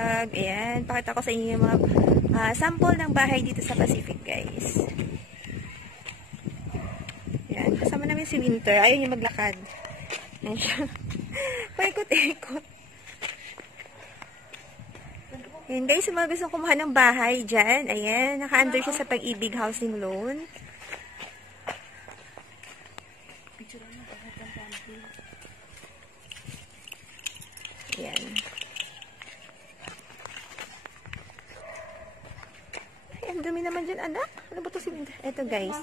vlog. Ayan, pakita ko sa inyo yung mga sample ng bahay dito sa Pacific, guys. Ayan, kasama namin si Winter. Ayaw niya maglakad. Ayan siya. Paikot-ikot. Ayan, guys, yung mga gustong kumuha ng bahay dyan. Ayan, naka-under siya sa Pag-ibig Housing Loan. Ayan. Ay, ang dumi naman dyan, anak. Ano ba ito si Winter? Ito, guys.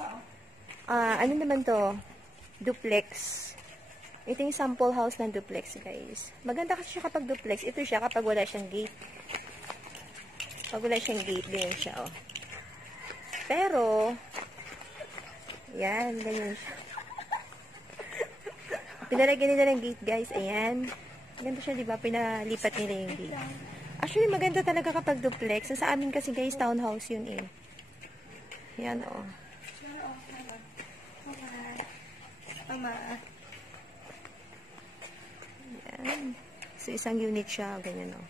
Ano naman to? Duplex. Ito yung sample house ng duplex, guys. Maganda kasi siya kapag duplex. Ito siya kapag wala siyang gate. Pag wala siyang gate, ganyan siya, oh. Pero, yan, ganyan siya. Pinalagyan nila ng gate, guys. Ayan. Maganda siya, diba? Pinalipat nila yung gate. Actually, maganda talaga kapag duplex. Sa amin kasi, guys, townhouse yun, eh. Yan, oh. Mama. Yan. So, isang unit siya. Ganyan, oh.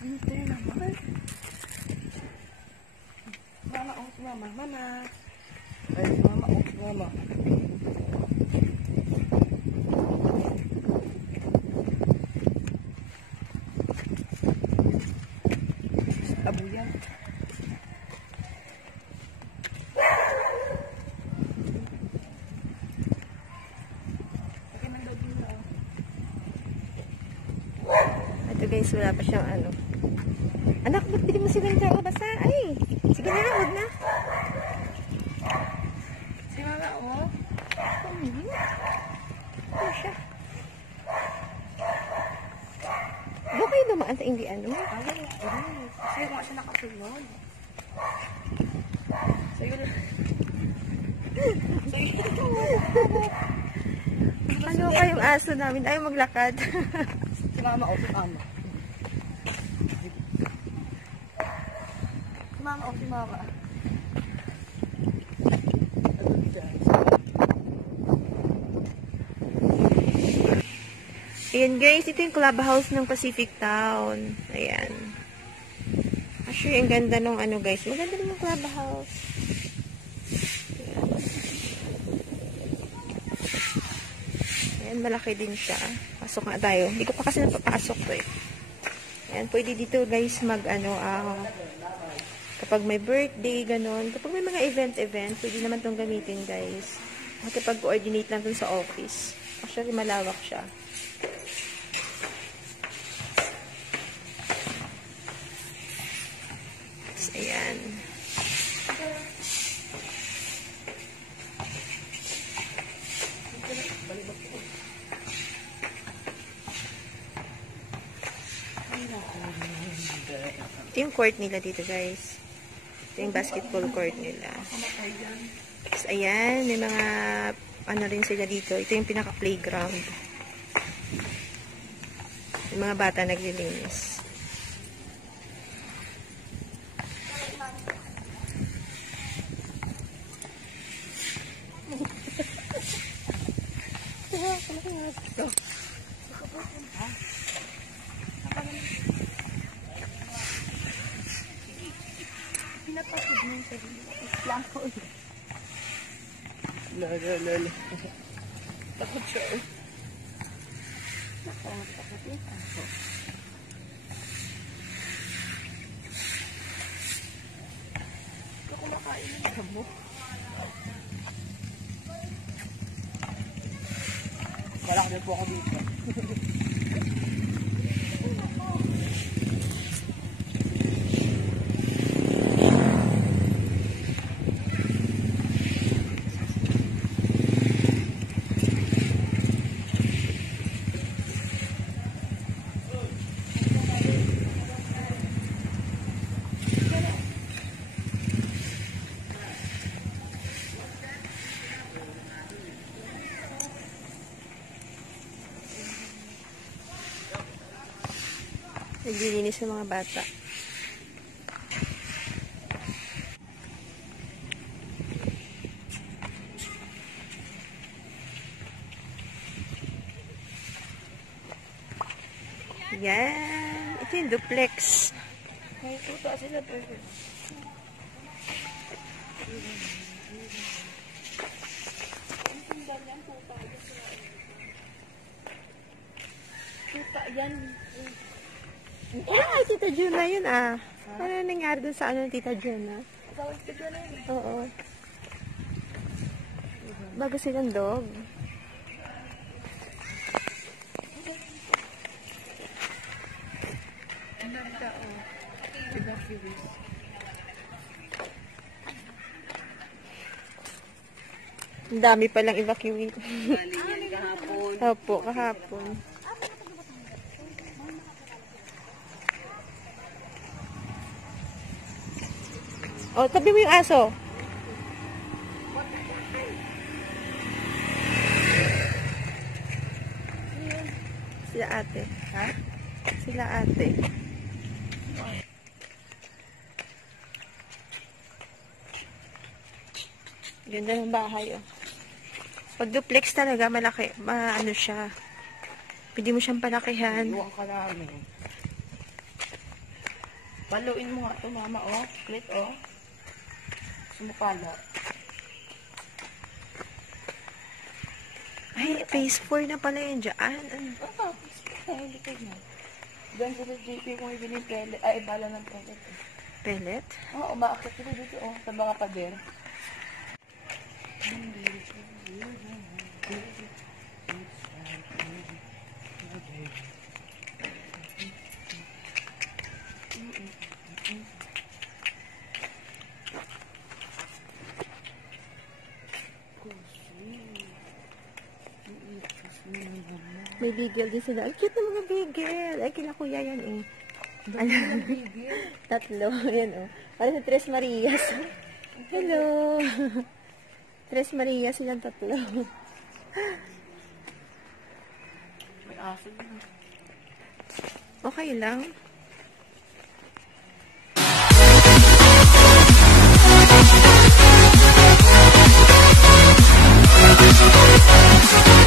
Ito naman. Mama, oh, mama, mama. Ay, mama, oh, mama. Abuyan. Ito, guys, wala pa siyang ano. Anak, ba't pili mo si Winter? O, basta. Ay, sige na, huwag na. Si mama, oh. Ano siya? Doon kayo dumaan sa hindi ano? Sa'yo nga siya nakasunod. Sa'yo lang. Ano kayong aso namin? Ayaw maglakad. Si mama, oh, si mama. Si mama, oh, si mama. Ayan, guys, ito yung clubhouse ng Pacific Town. Ayan. Actually, ang ganda nung ano, guys. Maganda rin yung clubhouse. Ayan. Ayan, malaki din siya. Pasok nga tayo. Hindi ko pa kasi napapasok to, eh. Ayan, pwede dito, guys, mag, ano, kapag may birthday, ganon. Kapag may mga event, pwede naman itong gamitin, guys. Makipag-coordinate lang dun sa office. Actually, malawak siya. Ayan. Ito yung court nila dito, guys. Ito yung basketball court nila. Tapos, ayan, may mga ano rin sila dito. Ito yung pinaka-playground. Yung mga bata naglilinis. Pinapasod mo yung sarili. Islam ko eh. Lala. Takot siya eh. Takot eh. Ikaw kumakain ng damo. Wala ka po ako dito. Naglilinis ng mga bata. Yan. Ito yung duplex. May tuta sila pero. Tuta yan. Ay, Tita Juna yun ah. Ano nangyari dun sa ano ng Tita Juna? Tawag ka dyan na yun. Oo. Bago silang dog. Ang dami palang evacuate. Galing yan kahapon. Opo, kahapon. Oh, tabi mo yung aso. Sila ate. Ha? Sila ate. Ganda ng bahay, oh. Pag duplex talaga, malaki. Ano siya. Pwede mo siyang palakihan. Iwan ka namin. Paluin mo nga ito, mama, oh. Clit, oh. Sumukala. Ay, phase 4 na pala yun dyan. Ano? Ah, hindi ko na. Diyan sa JP kung ibili pellet. Ay, bala ng pellet. Eh. Pellet? Oo, umaakit sila dito, oh. Sa mga pader. May bigel din sila. Ang cute ng mga bigel. Ay, kila kuya yan eh. Ano? Tatlo. Yan oh. Para sa Tres Marias. Hello. Tres Marias silang tatlo. May aso din. Okay lang.